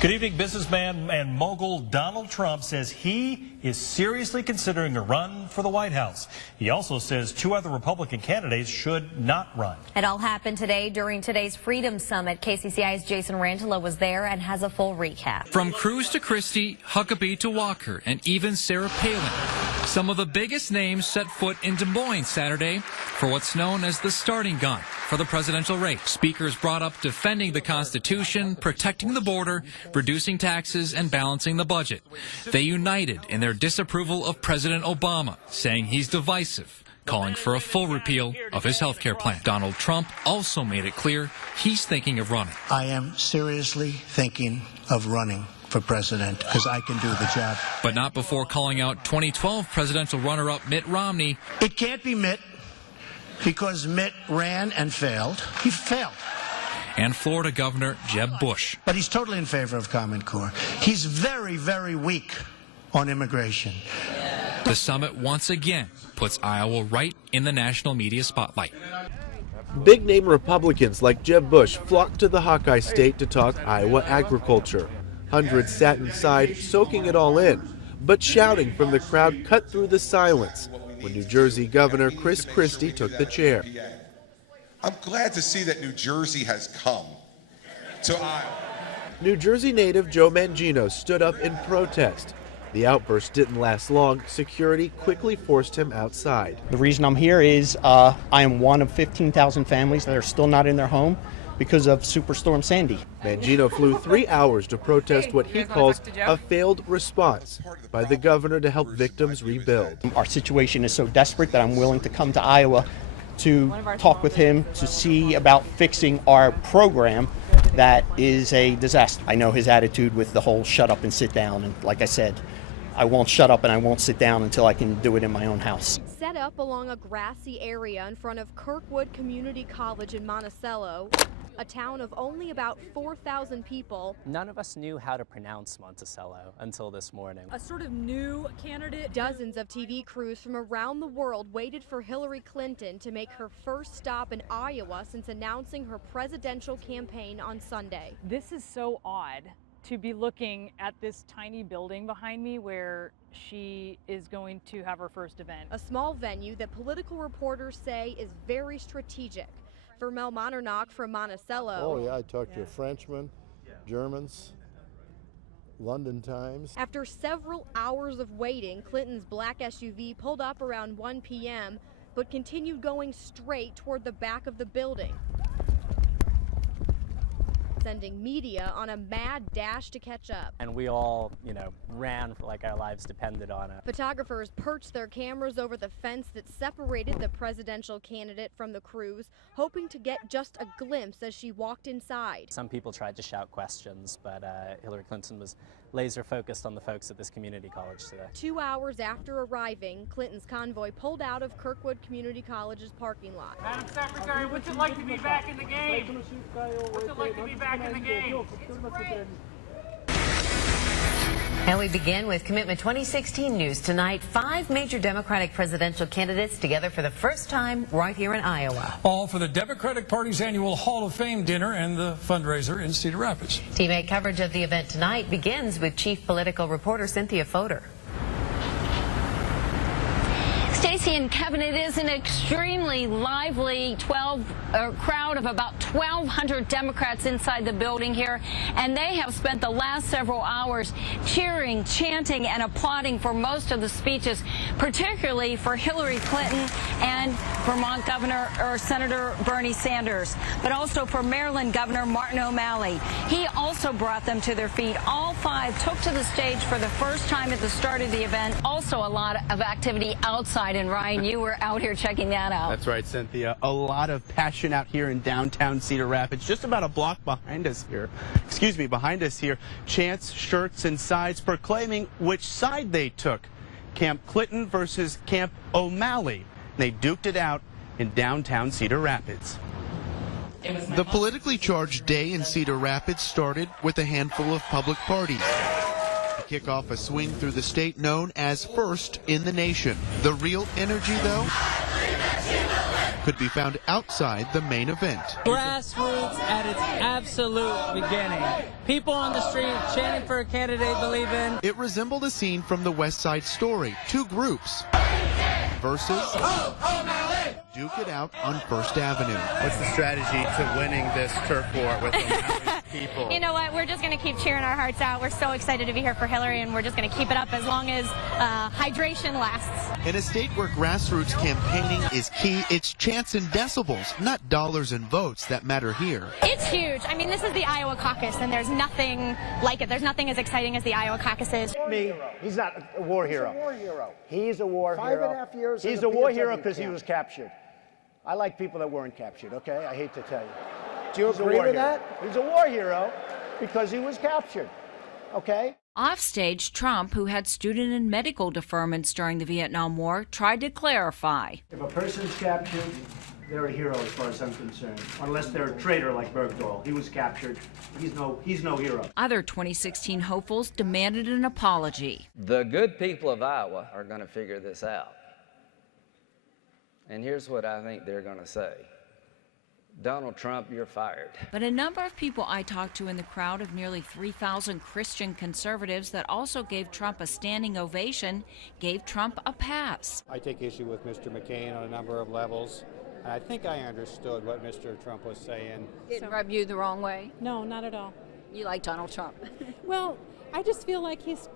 Good evening. Businessman and mogul Donald Trump says he is seriously considering a run for the White House. He also says two other Republican candidates should not run. It all happened today during today's Freedom Summit. KCCI's Jason Rantala was there and has a full recap. From Cruz to Christie, Huckabee to Walker, and even Sarah Palin. Some of the biggest names set foot in Des Moines Saturday for what's known as the starting gun for the presidential race. Speakers brought up defending the Constitution, protecting the border, reducing taxes, and balancing the budget. They united in their disapproval of President Obama, saying he's divisive, calling for a full repeal of his health care plan. Donald Trump also made it clear he's thinking of running. I am seriously thinking of running for president because I can do the job. But not before calling out 2012 presidential runner-up Mitt Romney. It can't be Mitt because Mitt ran and failed. He failed. And Florida Governor Jeb Bush. But he's totally in favor of Common Core. He's very, very weak on immigration. The summit once again puts Iowa right in the national media spotlight. Big-name Republicans like Jeb Bush flocked to the Hawkeye State to talk Iowa agriculture. Hundreds sat inside, soaking it all in, but shouting from the crowd cut through the silence when New Jersey Governor Chris Christie took the chair. I'm glad to see that New Jersey has come to Iowa. New Jersey native Joe Mangino stood up in protest. The outburst didn't last long. Security quickly forced him outside. The reason I'm here is I am one of 15,000 families that are still not in their home because of Superstorm Sandy. Mangino flew 3 hours to protest what he calls a failed response by the governor to help victims rebuild. Our situation is so desperate that I'm willing to come to Iowa to talk with him to see about fixing our program that is a disaster. I know his attitude with the whole shut up and sit down, and like I said, I won't shut up and I won't sit down until I can do it in my own house. Set up along a grassy area in front of Kirkwood Community College in Monticello, a town of only about 4,000 people. None of us knew how to pronounce Monticello until this morning. A sort of new candidate. Dozens of TV crews from around the world waited for Hillary Clinton to make her first stop in Iowa since announcing her presidential campaign on Sunday. This is so odd to be looking at this tiny building behind me where she is going to have her first event. A small venue that political reporters say is very strategic. For Mel Monternock from Monticello. Oh yeah, I talked to a Frenchman, Germans, London Times. After several hours of waiting, Clinton's black SUV pulled up around 1 p.m. but continued going straight toward the back of the building, sending media on a mad dash to catch up. And we all, ran like our lives depended on it. Photographers perched their cameras over the fence that separated the presidential candidate from the crews, hoping to get just a glimpse as she walked inside. Some people tried to shout questions, but Hillary Clinton was laser focused on the folks at this community college today. 2 hours after arriving, Clinton's convoy pulled out of Kirkwood Community College's parking lot. Madam Secretary, what's it like to be back in the game? What's it like to be back in the game? It's great. And we begin with Commitment 2016 news tonight. 5 major Democratic presidential candidates together for the first time right here in Iowa. All for the Democratic Party's annual Hall of Fame dinner and the fundraiser in Cedar Rapids. Team 8 coverage of the event tonight begins with chief political reporter Cynthia Fodor. Stacey and Kevin, it is an extremely lively crowd of about 1,200 Democrats inside the building here, and they have spent the last several hours cheering, chanting, and applauding for most of the speeches, particularly for Hillary Clinton and Vermont Senator Bernie Sanders, but also for Maryland Governor Martin O'Malley. He also brought them to their feet. All 5 took to the stage for the first time at the start of the event. Also a lot of activity outside. And Ryan, you were out here checking that out. That's right, Cynthia. A lot of passion out here in downtown Cedar Rapids, just about a block behind us here. Behind us here, chants, shirts, and sides proclaiming which side they took. Camp Clinton versus Camp O'Malley. They duked it out in downtown Cedar Rapids. The politically charged day in Cedar Rapids started with a handful of public parties. Kick off a swing through the state known as First in the Nation. The real energy, though, could be found outside the main event. Grassroots at its absolute beginning. People on the street chanting for a candidate they believe in. It resembled a scene from the West Side Story. Two groups versus duke it out on First Avenue. What's the strategy to winning this turf war with people? You know what? We're just going to keep cheering our hearts out. We're so excited to be here for Hillary, and we're just going to keep it up as long as hydration lasts. In a state where grassroots campaigning is key, it's chants and decibels, not dollars and votes, that matter here. It's huge. I mean, this is the Iowa caucus, and there's nothing like it. There's nothing as exciting as the Iowa caucus is. He's not a war hero. He's a war hero. He's a war hero. 5.5 years. He's a war hero because he was captured. I like people that weren't captured, okay? I hate to tell you. Do you agree with that? He's a war hero because he was captured, okay? Offstage, Trump, who had student and medical deferments during the Vietnam War, tried to clarify. If a person's captured, they're a hero as far as I'm concerned, unless they're a traitor like Bergdahl. He was captured. He's no hero. Other 2016 hopefuls demanded an apology. The good people of Iowa are going to figure this out. And here's what I think they're going to say. Donald Trump, you're fired. But a number of people I talked to in the crowd of nearly 3,000 Christian conservatives that also gave Trump a standing ovation gave Trump a pass. I take issue with Mr. McCain on a number of levels. And I think I understood what Mr. Trump was saying. Did it rub you the wrong way? No, not at all. You like Donald Trump? Well, I just feel like his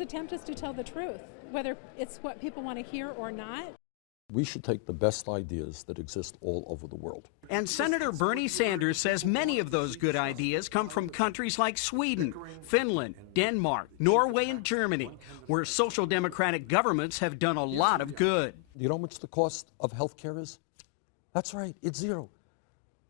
attempt is to tell the truth, whether it's what people want to hear or not. We should take the best ideas that exist all over the world. And Senator Bernie Sanders says many of those good ideas come from countries like Sweden, Finland, Denmark, Norway, and Germany, where social democratic governments have done a lot of good. You know how much the cost of health care is? That's right, it's zero.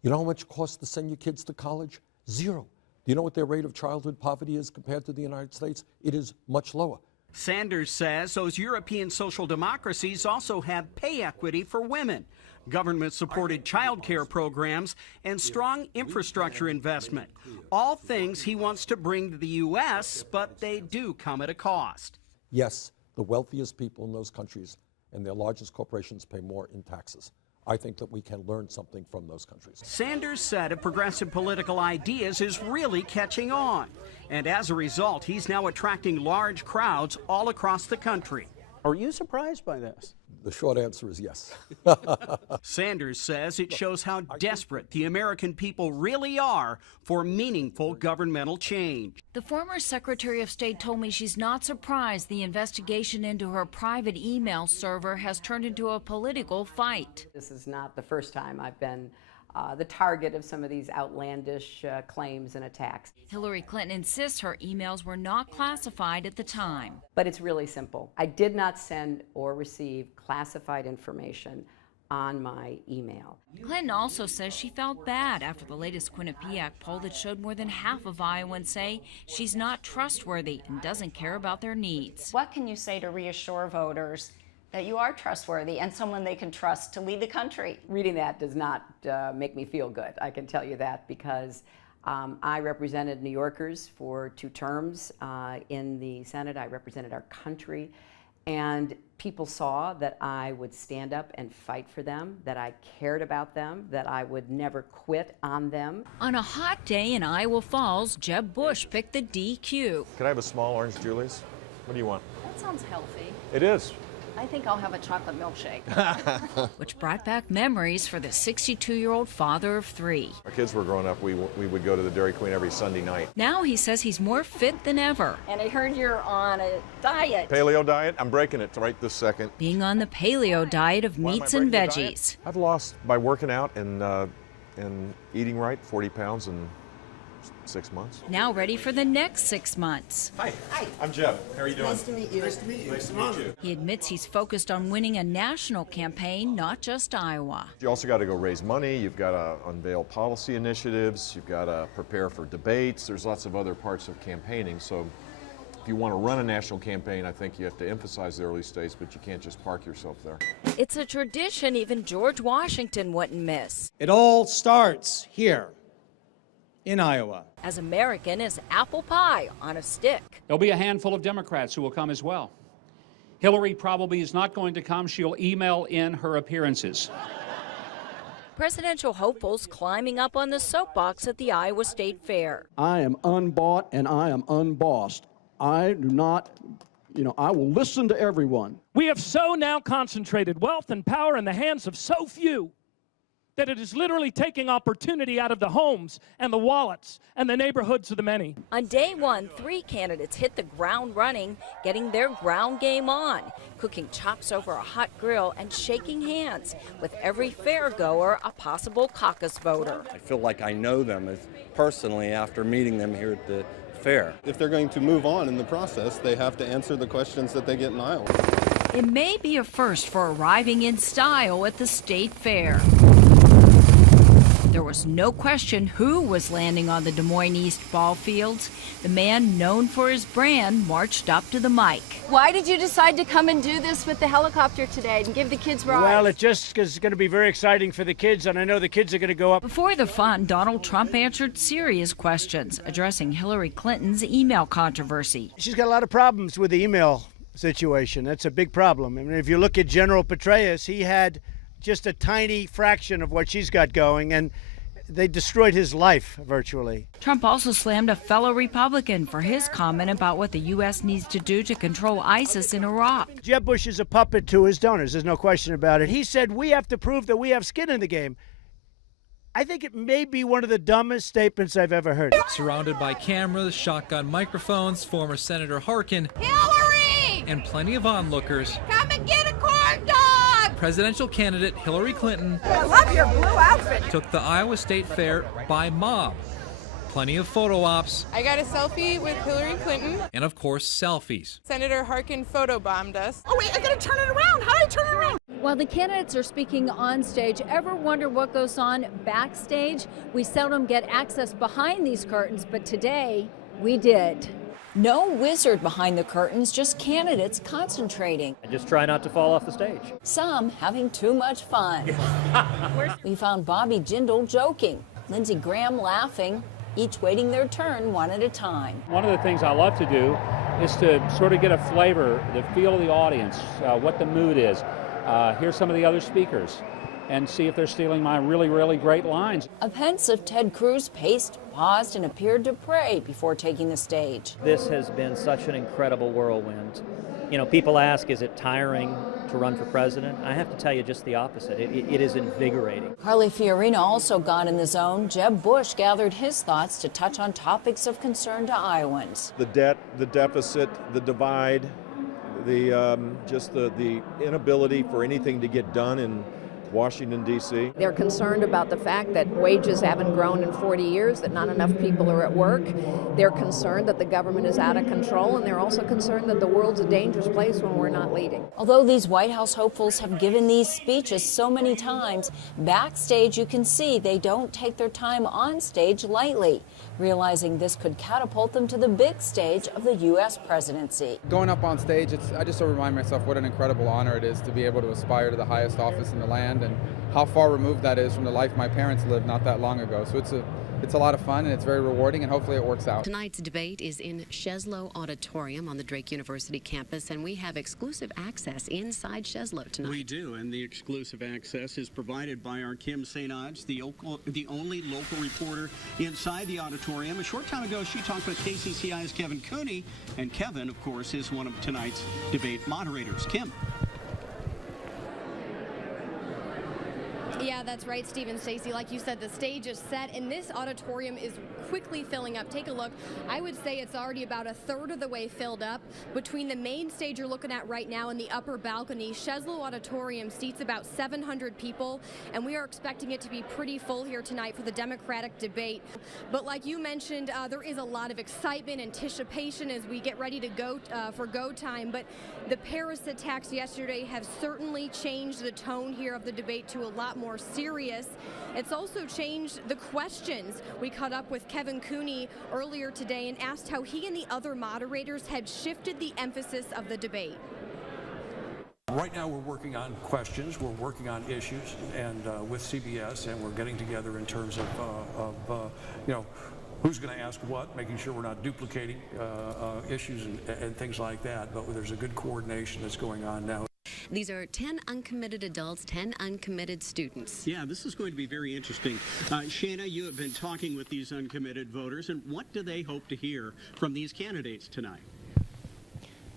You know how much it costs to send your kids to college? Zero. Do you know what their rate of childhood poverty is compared to the United States? It is much lower. Sanders says those European social democracies also have pay equity for women, government-supported child care programs, and strong infrastructure investment. All things he wants to bring to the U.S., but they do come at a cost. Yes, the wealthiest people in those countries and their largest corporations pay more in taxes. I think that we can learn something from those countries. Sanders said of progressive political ideas is really catching on. And as a result, he's now attracting large crowds all across the country. Are you surprised by this? The short answer is yes. Sanders says it shows how desperate the American people really are for meaningful governmental change. The former Secretary of State told me she's not surprised the investigation into her private email server has turned into a political fight. This is not the first time I've been the target of some of these outlandish claims and attacks. Hillary Clinton insists her emails were not classified at the time. But it's really simple. I did not send or receive classified information on my email. Clinton also says she felt bad after the latest Quinnipiac poll that showed more than half of Iowans say she's not trustworthy and doesn't care about their needs. What can you say to reassure voters that you are trustworthy and someone they can trust to lead the country? Reading that does not make me feel good, I can tell you that, because I represented New Yorkers for 2 terms in the Senate. I represented our country, and people saw that I would stand up and fight for them, that I cared about them, that I would never quit on them. On a hot day in Iowa Falls, Jeb Bush picked the DQ. Could I have a small orange Julie's? What do you want? That sounds healthy. It is. I think I'll have a chocolate milkshake. Which brought back memories for the 62-year-old father of 3. Our kids were growing up, we would go to the Dairy Queen every Sunday night. Now he says he's more fit than ever. And I heard you're on a diet. Paleo diet? I'm breaking it right this second. Being on the paleo diet of meats and veggies. I've lost, by working out and eating right, 40 pounds in 6 months. Now ready for the next 6 months. Hi. I'm Jeff. How are you doing? Nice to meet you. Nice to meet you. Nice to meet you. He admits he's focused on winning a national campaign, not just Iowa. You also got to go raise money. You've got to unveil policy initiatives. You've got to prepare for debates. There's lots of other parts of campaigning. So if you want to run a national campaign, I think you have to emphasize the early stages, but you can't just park yourself there. It's a tradition even George Washington wouldn't miss. It all starts here in Iowa. As American as apple pie on a stick. There'll be a handful of Democrats who will come as well. Hillary probably is not going to come. She'll email in her appearances. Presidential hopefuls climbing up on the soapbox at the Iowa State Fair. I am unbought and I am unbossed. I do not, I will listen to everyone. We have so now concentrated wealth and power in the hands of so few that it is literally taking opportunity out of the homes and the wallets and the neighborhoods of the many. On day one, 3 candidates hit the ground running, getting their ground game on, cooking chops over a hot grill and shaking hands with every fairgoer a possible caucus voter. I feel like I know them personally after meeting them here at the fair. If they're going to move on in the process, they have to answer the questions that they get in Iowa. It may be a first for arriving in style at the state fair. There was no question who was landing on the Des Moines East ball fields. The man known for his brand marched up to the mic. Why did you decide to come and do this with the helicopter today and give the kids rides? Well, it just is going to be very exciting for the kids, and I know the kids are going to go up. Before the fun, Donald Trump answered serious questions, addressing Hillary Clinton's email controversy. She's got a lot of problems with the email situation. That's a big problem. I mean, if you look at General Petraeus, he had just a tiny fraction of what she's got going, and they destroyed his life virtually. Trump also slammed a fellow Republican for his comment about what the U.S. needs to do to control ISIS in Iraq. Jeb Bush is a puppet to his donors. There's no question about it. He said we have to prove that we have skin in the game. I think it may be one of the dumbest statements I've ever heard. Surrounded by cameras, shotgun microphones, former Senator Harkin, Hillary! and plenty of onlookers. Come and get a corn dog! Presidential candidate Hillary Clinton I love your blue outfit. took the Iowa State Fair by mob. Plenty of photo ops. I got a selfie with Hillary Clinton. And of course, selfies. Senator Harkin photobombed us. Oh wait, I gotta turn it around. How do I turn it around? While the candidates are speaking on stage, ever wonder what goes on backstage? We seldom get access behind these curtains, but today we did. No wizard behind the curtains, just candidates concentrating. I just try not to fall off the stage. Some having too much fun. We found Bobby Jindal joking, Lindsey Graham laughing, each waiting their turn one at a time. One of the things I love to do is to sort of get a flavor, the feel of the audience, what the mood is, hear some of the other speakers, and see if they're stealing my really, really great lines. A pensive Ted Cruz paced, paused, and appeared to pray before taking the stage. This has been such an incredible whirlwind. You know, people ask, is it tiring to run for president? I have to tell you just the opposite. It is invigorating. Carly Fiorina also got in the zone. Jeb Bush gathered his thoughts to touch on topics of concern to Iowans. The debt, the deficit, the divide, just the inability for anything to get done in Washington, D.C. They're concerned about the fact that wages haven't grown in 40 years, that not enough people are at work. They're concerned that the government is out of control, and they're also concerned that the world's a dangerous place when we're not leading. Although these White House hopefuls have given these speeches so many times, backstage you can see they don't take their time on stage lightly, realizing this could catapult them to the big stage of the U.S. presidency. Going up on stage, I just remind myself what an incredible honor it is to be able to aspire to the highest office in the land, and how far removed that is from the life my parents lived not that long ago. So it's a lot of fun, and it's very rewarding, and hopefully it works out. Tonight's debate is in Sheslow Auditorium on the Drake University campus, and we have exclusive access inside Sheslow tonight. We do, and the exclusive access is provided by our Kim St. Ives, the only local reporter inside the auditorium. A short time ago, she talked with KCCI's Kevin Cooney, and Kevin, of course, is one of tonight's debate moderators. Kim. Yeah, that's right, Steve and Stacey. Like you said, the stage is set, and this auditorium is quickly filling up. Take a look. I would say it's already about a third of the way filled up. Between the main stage you're looking at right now and the upper balcony, Sheslow Auditorium seats about 700 people, and we are expecting it to be pretty full here tonight for the Democratic debate. But like you mentioned, there is a lot of excitement, anticipation as we get ready to go for go time. But the Paris attacks yesterday have certainly changed the tone here of the debate to a lot more serious. It's also changed the questions. We caught up with Kevin Cooney earlier today and asked how he and the other moderators had shifted the emphasis of the debate. Right now we're working on questions, we're working on issues, and with CBS, and we're getting together in terms of who's going to ask what, making sure we're not duplicating issues and things like that. But there's a good coordination that's going on now. These are 10 uncommitted adults, 10 uncommitted students. Yeah, this is going to be very interesting. Shana, you have been talking with these uncommitted voters, and what do they hope to hear from these candidates tonight?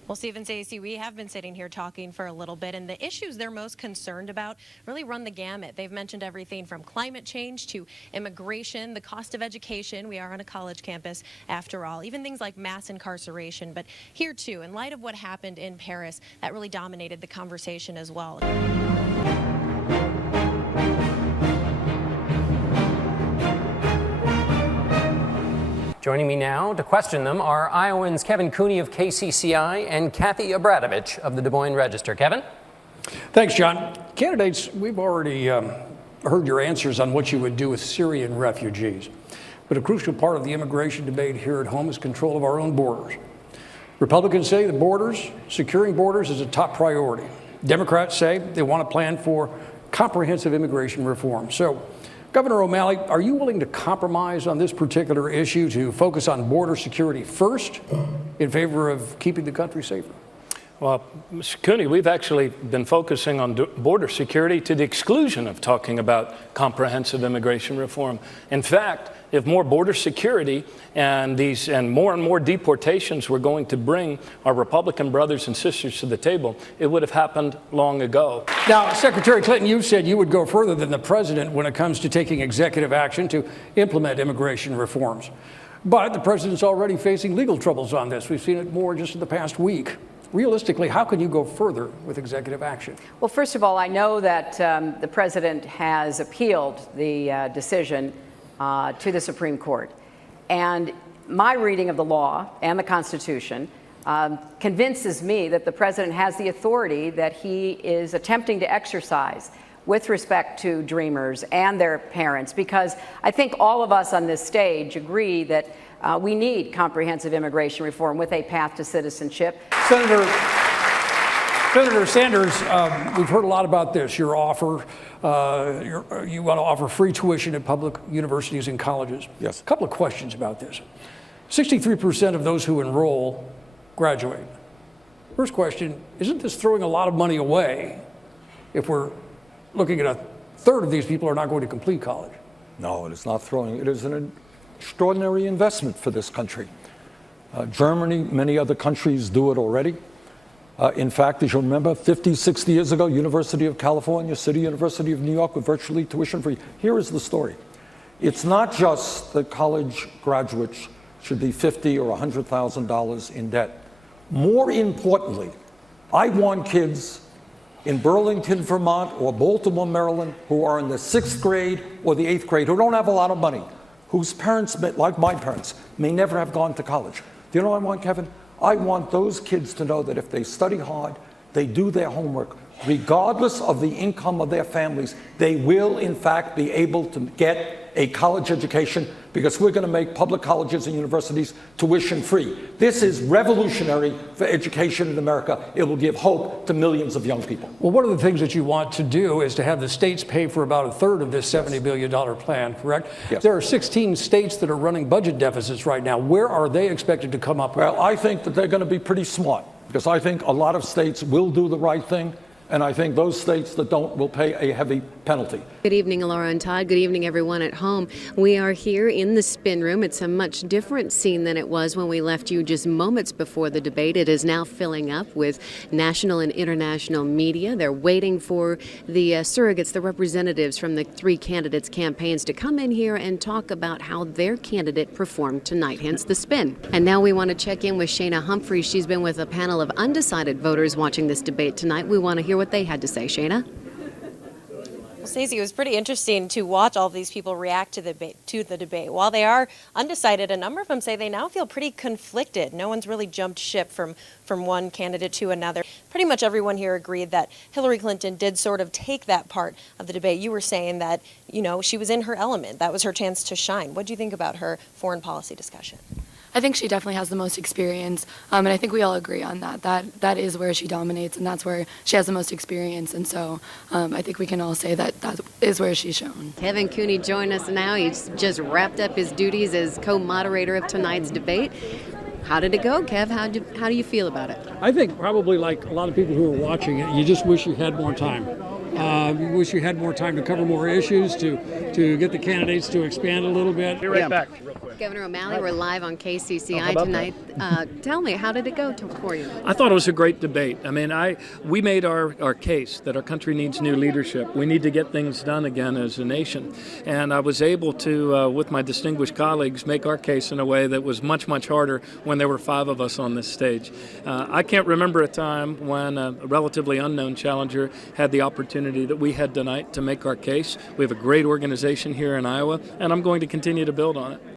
Well, Steve and Stacey, we have been sitting here talking for a little bit, and the issues they're most concerned about really run the gamut. They've mentioned everything from climate change to immigration, the cost of education. We are on a college campus after all, even things like mass incarceration. But here too, in light of what happened in Paris, that really dominated the conversation as well. Joining me now to question them are Iowans Kevin Cooney of KCCI and Kathy Abradovich of the Des Moines Register. Kevin? Thanks, John. Candidates, we've already heard your answers on what you would do with Syrian refugees. But a crucial part of the immigration debate here at home is control of our own borders. Republicans say the borders, securing borders is a top priority. Democrats say they want a plan for comprehensive immigration reform. So, Governor O'Malley, are you willing to compromise on this particular issue to focus on border security first in favor of keeping the country safer? Well, Mr. Cooney, we've actually been focusing on border security to the exclusion of talking about comprehensive immigration reform. In fact, if more border security and more deportations were going to bring our Republican brothers and sisters to the table, it would have happened long ago. Now, Secretary Clinton, you said you would go further than the president when it comes to taking executive action to implement immigration reforms. But the president's already facing legal troubles on this. We've seen it more just in the past week. Realistically, how can you go further with executive action? Well, first of all, I know that the president has appealed the decision to the Supreme Court. And my reading of the law and the Constitution convinces me that the president has the authority that he is attempting to exercise with respect to Dreamers and their parents, because I think all of us on this stage agree that we need comprehensive immigration reform with a path to citizenship. Senator Sanders, we've heard a lot about this, your offer. You want to offer free tuition at public universities and colleges. Yes. A couple of questions about this. 63% of those who enroll graduate. First question, isn't this throwing a lot of money away if we're looking at a third of these people are not going to complete college? No, it is not throwing. It is an extraordinary investment for this country. Germany, many other countries do it already. In fact, as you remember, 50, 60 years ago, University of California, City University of New York were virtually tuition free. Here is the story. It's not just that college graduates should be $50,000 or $100,000 in debt. More importantly, I want kids in Burlington, Vermont, or Baltimore, Maryland, who are in the 6th grade or the 8th grade, who don't have a lot of money, whose parents, like my parents, may never have gone to college. Do you know what I want, Kevin? I want those kids to know that if they study hard, they do their homework, regardless of the income of their families, they will, in fact, be able to get a college education, because we're going to make public colleges and universities tuition free. This is revolutionary for education in America. It will give hope to millions of young people. Well, one of the things that you want to do is to have the states pay for about a third of this $70 billion plan, correct? Yes. There are 16 states that are running budget deficits right now. Where are they expected to come up with? Well, I think that they're going to be pretty smart, because I think a lot of states will do the right thing. And I think those states that don't will pay a heavy penalty. Good evening, Laura and Todd. Good evening, everyone at home. We are here in the spin room. It's a much different scene than it was when we left you just moments before the debate. It is now filling up with national and international media. They're waiting for the surrogates, the representatives from the three candidates' campaigns to come in here and talk about how their candidate performed tonight, hence the spin. And now we want to check in with Shana Humphreys. She's been with a panel of undecided voters watching this debate tonight. We want to hear what they had to say. Shana? Well, Stacey, it was pretty interesting to watch all of these people react to the debate. While they are undecided, a number of them say they now feel pretty conflicted. No one's really jumped ship from one candidate to another. Pretty much everyone here agreed that Hillary Clinton did sort of take that part of the debate. You were saying that, you know, she was in her element. That was her chance to shine. What do you think about her foreign policy discussion? I think she definitely has the most experience, and I think we all agree on that. That is where she dominates, and that's where she has the most experience. And so I think we can all say that is where she's shown. Kevin Cooney joined us now. He's just wrapped up his duties as co-moderator of tonight's debate. How did it go, Kev? How do you feel about it? I think probably like a lot of people who are watching it, you just wish you had more time. You wish you had more time to cover more issues, to get the candidates to expand a little bit. Be right back. Governor O'Malley, we're live on KCCI tonight. Tell me, how did it go for you? I thought it was a great debate. I mean, we made our case that our country needs new leadership. We need to get things done again as a nation. And I was able to, with my distinguished colleagues, make our case in a way that was much, much harder when there were 5 of us on this stage. I can't remember a time when a relatively unknown challenger had the opportunity that we had tonight to make our case. We have a great organization here in Iowa, and I'm going to continue to build on it.